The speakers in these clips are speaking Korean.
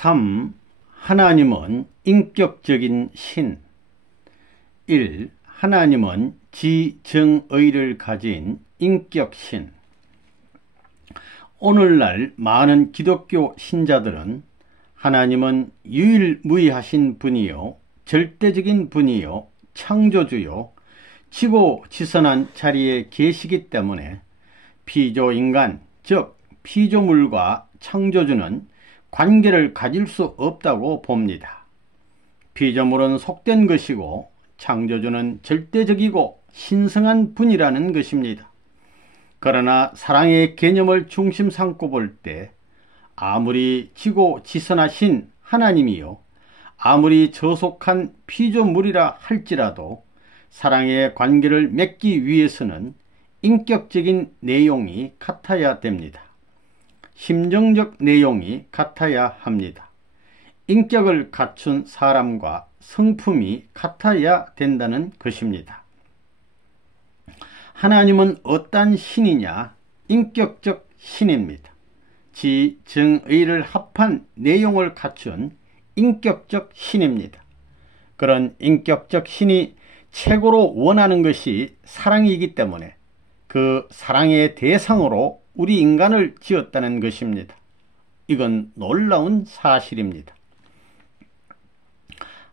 3. 하나님은 인격적인 신. 1. 하나님은 지정의를 가진 인격신. 오늘날 많은 기독교 신자들은 하나님은 유일무이하신 분이요, 절대적인 분이요, 창조주요, 지고지선한 자리에 계시기 때문에 피조인간, 즉 피조물과 창조주는 관계를 가질 수 없다고 봅니다. 피조물은 속된 것이고 창조주는 절대적이고 신성한 분이라는 것입니다. 그러나 사랑의 개념을 중심 삼고 볼 때 아무리 지고지선하신 하나님이요, 아무리 저속한 피조물이라 할지라도 사랑의 관계를 맺기 위해서는 인격적인 내용이 같아야 됩니다. 심정적 내용이 같아야 합니다. 인격을 갖춘 사람과 성품이 같아야 된다는 것입니다. 하나님은 어떤 신이냐? 인격적 신입니다. 지정의를 합한 내용을 갖춘 인격적 신입니다. 그런 인격적 신이 최고로 원하는 것이 사랑이기 때문에 그 사랑의 대상으로 우리 인간을 지었다는 것입니다. 이건 놀라운 사실입니다.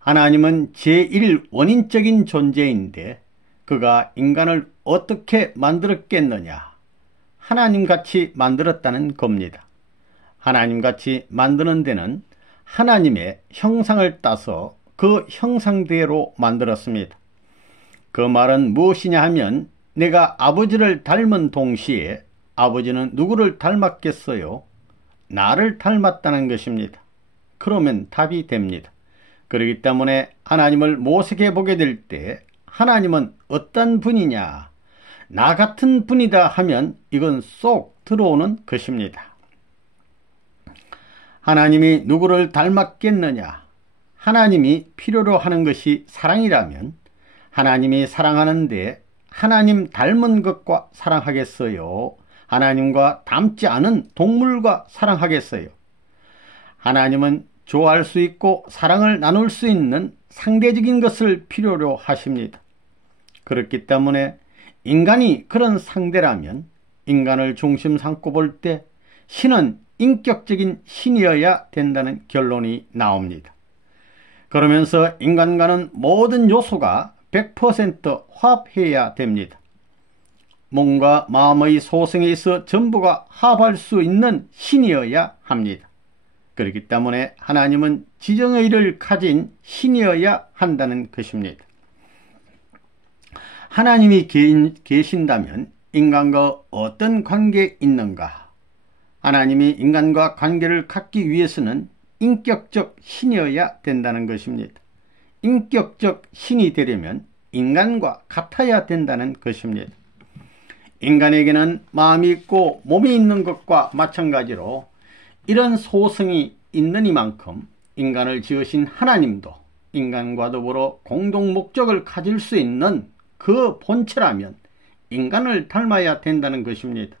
하나님은 제1원인적인 존재인데 그가 인간을 어떻게 만들었겠느냐? 하나님같이 만들었다는 겁니다. 하나님같이 만드는 데는 하나님의 형상을 따서 그 형상대로 만들었습니다. 그 말은 무엇이냐 하면 내가 아버지를 닮은 동시에 아버지는 누구를 닮았겠어요? 나를 닮았다는 것입니다. 그러면 답이 됩니다. 그렇기 때문에 하나님을 모색해 보게 될 때 하나님은 어떤 분이냐? 나 같은 분이다 하면 이건 쏙 들어오는 것입니다. 하나님이 누구를 닮았겠느냐? 하나님이 필요로 하는 것이 사랑이라면 하나님이 사랑하는데 하나님 닮은 것과 사랑하겠어요? 하나님과 닮지 않은 동물과 사랑하겠어요? 하나님은 좋아할 수 있고 사랑을 나눌 수 있는 상대적인 것을 필요로 하십니다. 그렇기 때문에 인간이 그런 상대라면 인간을 중심 삼고 볼 때 신은 인격적인 신이어야 된다는 결론이 나옵니다. 그러면서 인간과는 모든 요소가 100% 화합해야 됩니다. 몸과 마음의 소성에 있어 전부가 화합할 수 있는 신이어야 합니다. 그렇기 때문에 하나님은 지정의를 가진 신이어야 한다는 것입니다. 하나님이 계신다면 인간과 어떤 관계에 있는가? 하나님이 인간과 관계를 갖기 위해서는 인격적 신이어야 된다는 것입니다. 인격적 신이 되려면 인간과 같아야 된다는 것입니다. 인간에게는 마음이 있고 몸이 있는 것과 마찬가지로 이런 소성이 있는 이만큼 인간을 지으신 하나님도 인간과 더불어 공동 목적을 가질 수 있는 그 본체라면 인간을 닮아야 된다는 것입니다.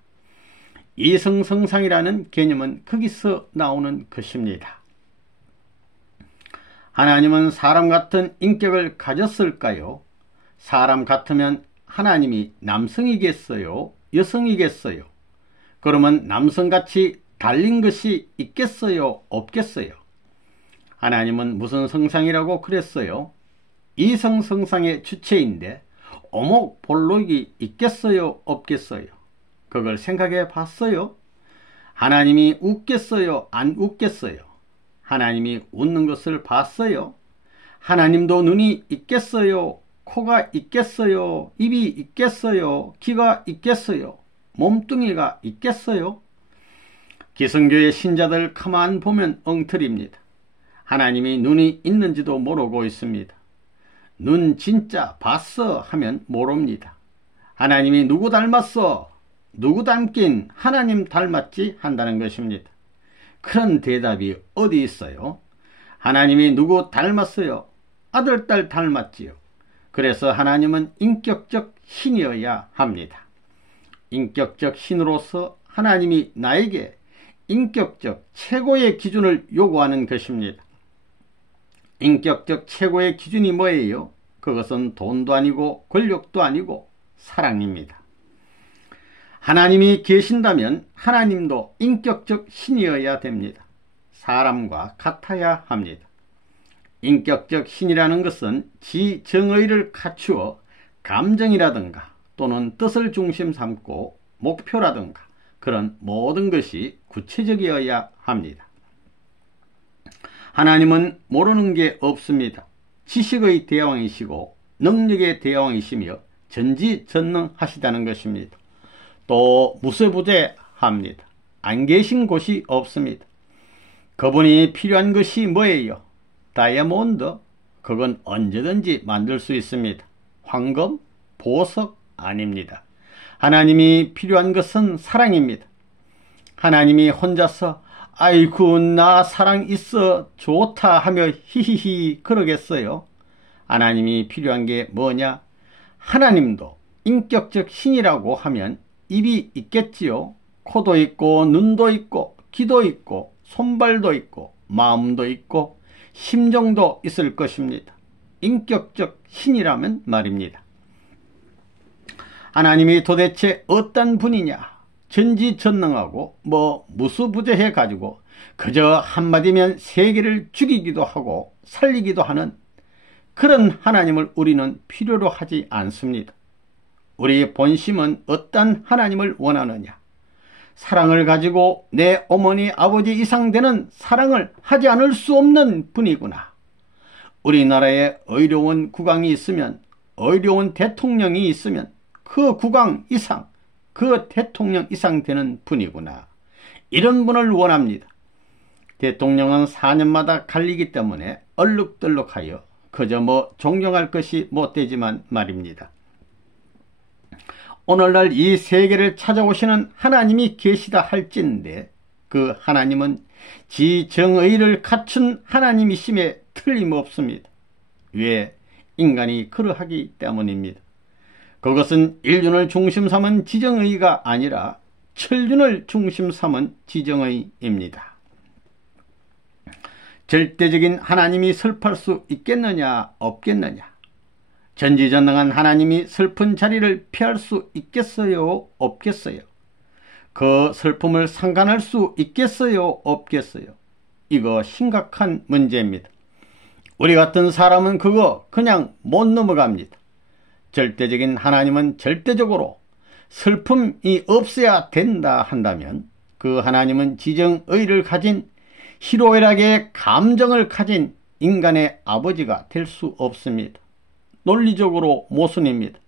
이성성상이라는 개념은 거기서 나오는 것입니다. 하나님은 사람 같은 인격을 가졌을까요? 사람 같으면 하나님이 남성이겠어요? 여성이겠어요? 그러면 남성같이 달린 것이 있겠어요? 없겠어요? 하나님은 무슨 성상이라고 그랬어요? 이성성상의 주체인데 오목볼록이 있겠어요? 없겠어요? 그걸 생각해 봤어요? 하나님이 웃겠어요? 안 웃겠어요? 하나님이 웃는 것을 봤어요? 하나님도 눈이 있겠어요? 코가 있겠어요? 입이 있겠어요? 귀가 있겠어요? 몸뚱이가 있겠어요? 기성교의 신자들 가만 보면 엉터리입니다. 하나님이 눈이 있는지도 모르고 있습니다. 눈 진짜 봤어 하면 모릅니다. 하나님이 누구 닮았어? 누구 닮긴 하나님 닮았지 한다는 것입니다. 그런 대답이 어디 있어요? 하나님이 누구 닮았어요? 아들, 딸 닮았지요. 그래서 하나님은 인격적 신이어야 합니다. 인격적 신으로서 하나님이 나에게 인격적 최고의 기준을 요구하는 것입니다. 인격적 최고의 기준이 뭐예요? 그것은 돈도 아니고 권력도 아니고 사랑입니다. 하나님이 계신다면 하나님도 인격적 신이어야 됩니다. 사람과 같아야 합니다. 인격적 신이라는 것은 지정의를 갖추어 감정이라든가 또는 뜻을 중심 삼고 목표라든가 그런 모든 것이 구체적이어야 합니다. 하나님은 모르는 게 없습니다. 지식의 대왕이시고 능력의 대왕이시며 전지전능하시다는 것입니다. 또 무소부재합니다. 안 계신 곳이 없습니다. 그분이 필요한 것이 뭐예요? 다이아몬드? 그건 언제든지 만들 수 있습니다. 황금? 보석? 아닙니다. 하나님이 필요한 것은 사랑입니다. 하나님이 혼자서 아이고 나 사랑 있어 좋다 하며 히히히 그러겠어요? 하나님이 필요한 게 뭐냐? 하나님도 인격적 신이라고 하면 입이 있겠지요. 코도 있고 눈도 있고 귀도 있고 손발도 있고 마음도 있고 심정도 있을 것입니다. 인격적 신이라면 말입니다. 하나님이 도대체 어떤 분이냐? 전지전능하고 무수부재해 가지고 그저 한마디면 세계를 죽이기도 하고 살리기도 하는 그런 하나님을 우리는 필요로 하지 않습니다. 우리의 본심은 어떤 하나님을 원하느냐? 사랑을 가지고 내 어머니 아버지 이상 되는 사랑을 하지 않을 수 없는 분이구나. 우리나라에 의로운 국왕이 있으면 의로운 대통령이 있으면 그 국왕 이상 그 대통령 이상 되는 분이구나. 이런 분을 원합니다. 대통령은 4년마다 갈리기 때문에 얼룩덜룩하여 그저 존경할 것이 못되지만 말입니다. 오늘날 이 세계를 찾아오시는 하나님이 계시다 할진데 그 하나님은 지정의를 갖춘 하나님이심에 틀림없습니다. 왜? 인간이 그러하기 때문입니다. 그것은 인륜을 중심 삼은 지정의가 아니라 천륜을 중심 삼은 지정의입니다. 절대적인 하나님이 슬퍼할 수 있겠느냐 없겠느냐? 전지전능한 하나님이 슬픈 자리를 피할 수 있겠어요 없겠어요? 그 슬픔을 상관할 수 있겠어요 없겠어요? 이거 심각한 문제입니다. 우리 같은 사람은 그거 그냥 못 넘어갑니다. 절대적인 하나님은 절대적으로 슬픔이 없어야 된다 한다면 그 하나님은 지정의를 가진 희로애락의 감정을 가진 인간의 아버지가 될 수 없습니다. 논리적으로 모순입니다.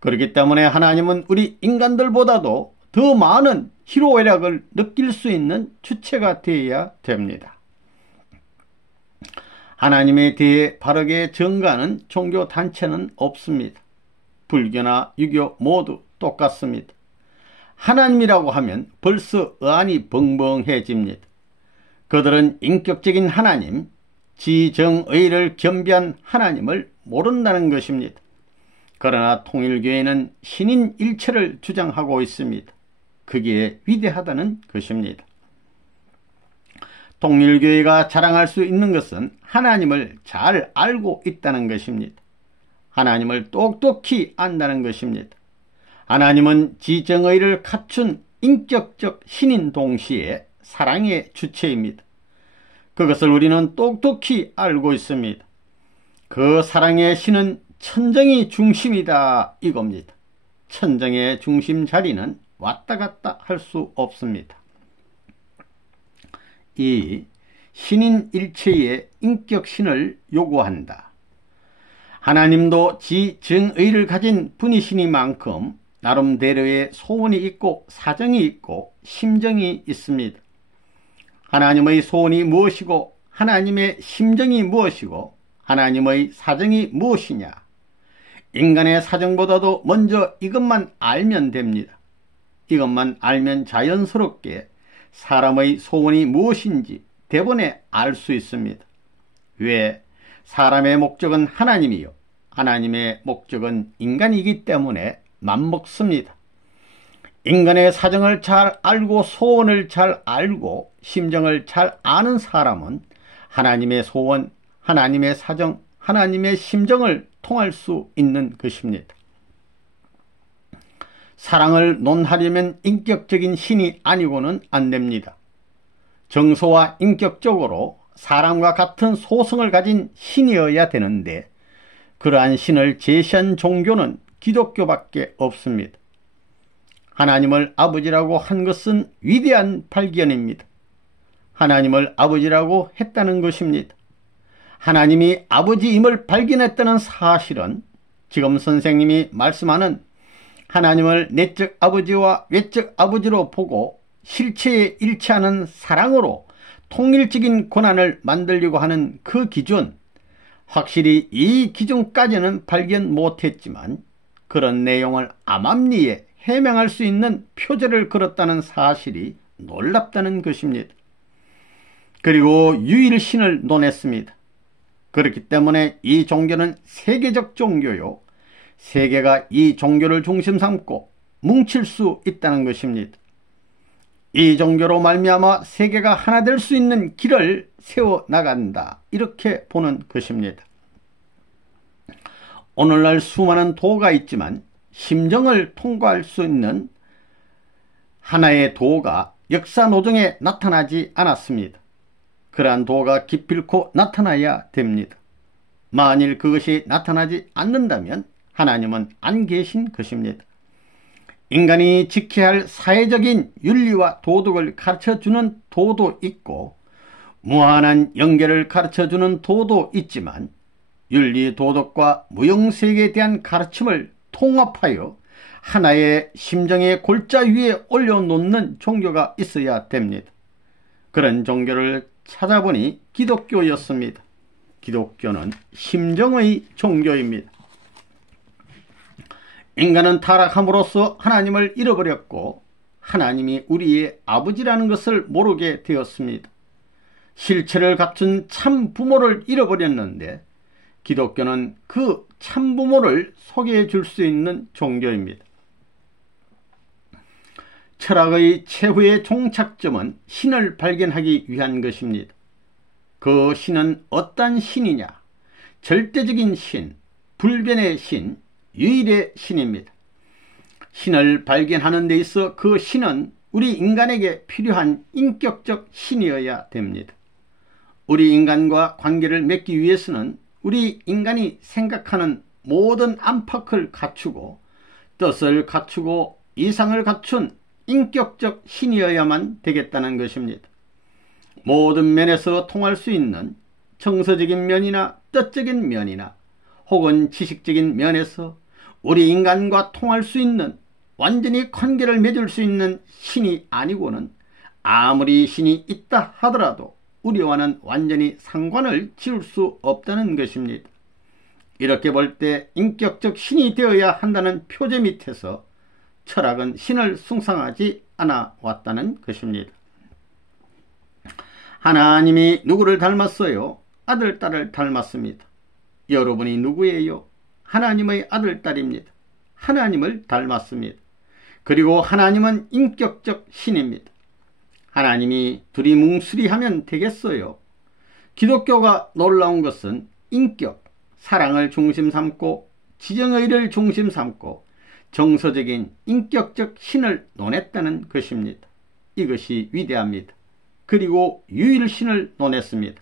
그렇기 때문에 하나님은 우리 인간들보다도 더 많은 희로애락을 느낄 수 있는 주체가 되어야 됩니다. 하나님에 대해 바르게 정가하는 종교단체는 없습니다. 불교나 유교 모두 똑같습니다. 하나님이라고 하면 벌써 의안이 벙벙해집니다. 그들은 인격적인 하나님, 지정의를 겸비한 하나님을 모른다는 것입니다. 그러나 통일교회는 신인일체를 주장하고 있습니다. 그게 위대하다는 것입니다. 통일교회가 자랑할 수 있는 것은 하나님을 잘 알고 있다는 것입니다. 하나님을 똑똑히 안다는 것입니다. 하나님은 지정의를 갖춘 인격적 신인 동시에 사랑의 주체입니다. 그것을 우리는 똑똑히 알고 있습니다. 그 사랑의 신은 천정이 중심이다 이겁니다. 천정의 중심 자리는 왔다 갔다 할 수 없습니다. 이 신인 일체의 인격신을 요구한다. 하나님도 지정의를 가진 분이시니만큼 나름대로의 소원이 있고 사정이 있고 심정이 있습니다. 하나님의 소원이 무엇이고 하나님의 심정이 무엇이고 하나님의 사정이 무엇이냐? 인간의 사정보다도 먼저 이것만 알면 됩니다. 이것만 알면 자연스럽게 사람의 소원이 무엇인지 대번에 알 수 있습니다. 왜? 사람의 목적은 하나님이요 하나님의 목적은 인간이기 때문에 맞먹습니다. 인간의 사정을 잘 알고 소원을 잘 알고 심정을 잘 아는 사람은 하나님의 소원, 하나님의 사정, 하나님의 심정을 통할 수 있는 것입니다. 사랑을 논하려면 인격적인 신이 아니고는 안 됩니다. 정서와 인격적으로 사람과 같은 소성을 가진 신이어야 되는데 그러한 신을 제시한 종교는 기독교밖에 없습니다. 하나님을 아버지라고 한 것은 위대한 발견입니다. 하나님을 아버지라고 했다는 것입니다. 하나님이 아버지임을 발견했다는 사실은 지금 선생님이 말씀하는 하나님을 내적 아버지와 외적 아버지로 보고 실체에 일치하는 사랑으로 통일적인 권한을 만들려고 하는 그 기준, 확실히 이 기준까지는 발견 못했지만 그런 내용을 암암리에 해명할 수 있는 표제를 걸었다는 사실이 놀랍다는 것입니다. 그리고 유일신을 논했습니다. 그렇기 때문에 이 종교는 세계적 종교요, 세계가 이 종교를 중심 삼고 뭉칠 수 있다는 것입니다. 이 종교로 말미암아 세계가 하나 될 수 있는 길을 세워나간다, 이렇게 보는 것입니다. 오늘날 수많은 도가 있지만 심정을 통과할 수 있는 하나의 도가 역사 노정에 나타나지 않았습니다. 그러한 도가 기필코 나타나야 됩니다. 만일 그것이 나타나지 않는다면 하나님은 안 계신 것입니다. 인간이 지켜야 할 사회적인 윤리와 도덕을 가르쳐주는 도도 있고 무한한 연결을 가르쳐주는 도도 있지만 윤리 도덕과 무형세계에 대한 가르침을 통합하여 하나의 심정의 골자 위에 올려놓는 종교가 있어야 됩니다. 그런 종교를 찾아보니 기독교였습니다. 기독교는 심정의 종교입니다. 인간은 타락함으로써 하나님을 잃어버렸고 하나님이 우리의 아버지라는 것을 모르게 되었습니다. 실체를 갖춘 참 부모를 잃어버렸는데 기독교는 그 참 부모를 소개해 줄 수 있는 종교입니다. 철학의 최후의 종착점은 신을 발견하기 위한 것입니다. 그 신은 어떤 신이냐? 절대적인 신, 불변의 신, 유일의 신입니다. 신을 발견하는 데 있어 그 신은 우리 인간에게 필요한 인격적 신이어야 됩니다. 우리 인간과 관계를 맺기 위해서는 우리 인간이 생각하는 모든 안팎을 갖추고 뜻을 갖추고 이상을 갖춘 인격적 신이어야만 되겠다는 것입니다. 모든 면에서 통할 수 있는 정서적인 면이나 뜻적인 면이나 혹은 지식적인 면에서 우리 인간과 통할 수 있는 완전히 관계를 맺을 수 있는 신이 아니고는 아무리 신이 있다 하더라도 우리와는 완전히 상관을 지을 수 없다는 것입니다. 이렇게 볼 때 인격적 신이 되어야 한다는 표제 밑에서 철학은 신을 숭상하지 않아 왔다는 것입니다. 하나님이 누구를 닮았어요? 아들, 딸을 닮았습니다. 여러분이 누구예요? 하나님의 아들, 딸입니다. 하나님을 닮았습니다. 그리고 하나님은 인격적 신입니다. 하나님이 두리뭉술이하면 되겠어요? 기독교가 놀라운 것은 인격, 사랑을 중심 삼고 지정의를 중심 삼고 정서적인 인격적 신을 논했다는 것입니다. 이것이 위대합니다. 그리고 유일신을 논했습니다.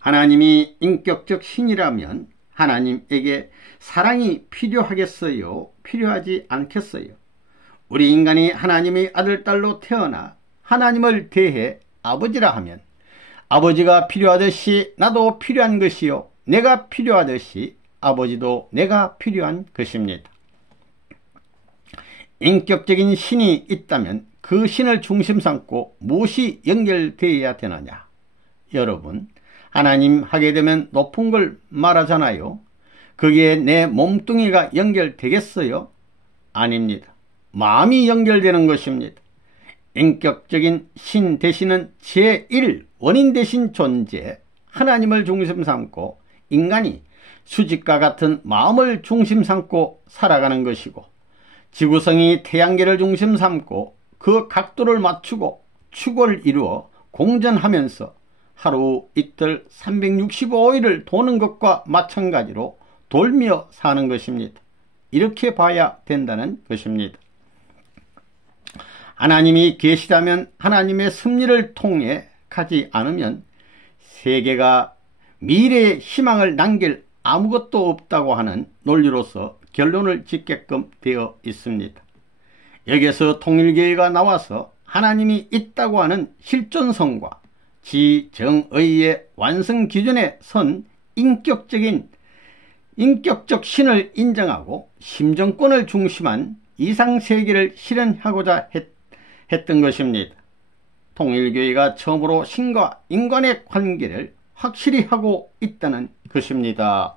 하나님이 인격적 신이라면 하나님에게 사랑이 필요하겠어요? 필요하지 않겠어요? 우리 인간이 하나님의 아들, 딸로 태어나 하나님을 대해 아버지라 하면 아버지가 필요하듯이 나도 필요한 것이요, 내가 필요하듯이 아버지도 내가 필요한 것입니다. 인격적인 신이 있다면 그 신을 중심 삼고 무엇이 연결되어야 되느냐? 여러분, 하나님 하게 되면 높은 걸 말하잖아요. 거기에 내 몸뚱이가 연결되겠어요? 아닙니다. 마음이 연결되는 것입니다. 인격적인 신 되시는 제1 원인 되신 존재 하나님을 중심 삼고 인간이 수직과 같은 마음을 중심 삼고 살아가는 것이고 지구성이 태양계를 중심 삼고 그 각도를 맞추고 축을 이루어 공전하면서 하루 이틀 365일을 도는 것과 마찬가지로 돌며 사는 것입니다. 이렇게 봐야 된다는 것입니다. 하나님이 계시다면 하나님의 섭리를 통해 가지 않으면 세계가 미래의 희망을 남길 아무것도 없다고 하는 논리로서 결론을 짓게끔 되어 있습니다. 여기서 통일교회가 나와서 하나님이 있다고 하는 실존성과 지정의의 완성 기준에 선 인격적 신을 인정하고 심정권을 중심한 이상세계를 실현하고자 했던 것입니다. 통일교회가 처음으로 신과 인간의 관계를 확실히 하고 있다는 것입니다.